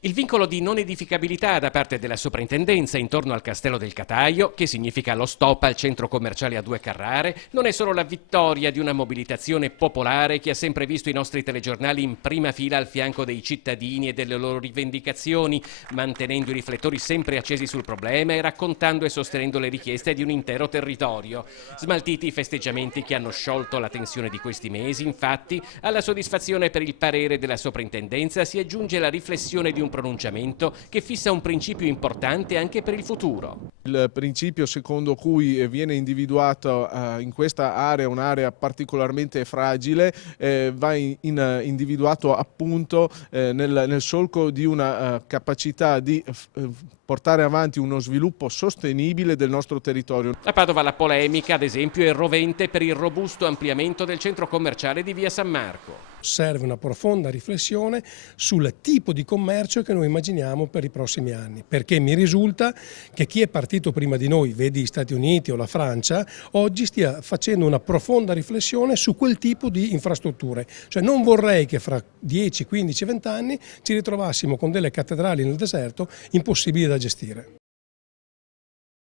Il vincolo di non edificabilità da parte della soprintendenza intorno al Castello del Cataio, che significa lo stop al centro commerciale a Due Carrare, non è solo la vittoria di una mobilitazione popolare che ha sempre visto i nostri telegiornali in prima fila al fianco dei cittadini e delle loro rivendicazioni, mantenendo i riflettori sempre accesi sul problema e raccontando e sostenendo le richieste di un intero territorio. Smaltiti i festeggiamenti che hanno sciolto la tensione di questi mesi, infatti, alla soddisfazione per il parere della soprintendenza si aggiunge la riflessione di un pronunciamento che fissa un principio importante anche per il futuro. Il principio secondo cui viene individuato in questa area un'area particolarmente fragile va individuato appunto nel solco di una capacità di portare avanti uno sviluppo sostenibile del nostro territorio. A Padova la polemica, ad esempio, è rovente per il robusto ampliamento del centro commerciale di Via San Marco. Serve una profonda riflessione sul tipo di commercio che noi immaginiamo per i prossimi anni, perché mi risulta che chi è partito prima di noi, vedi gli Stati Uniti o la Francia, oggi stia facendo una profonda riflessione su quel tipo di infrastrutture. Cioè non vorrei che fra 10, 15, 20 anni ci ritrovassimo con delle cattedrali nel deserto impossibili da gestire.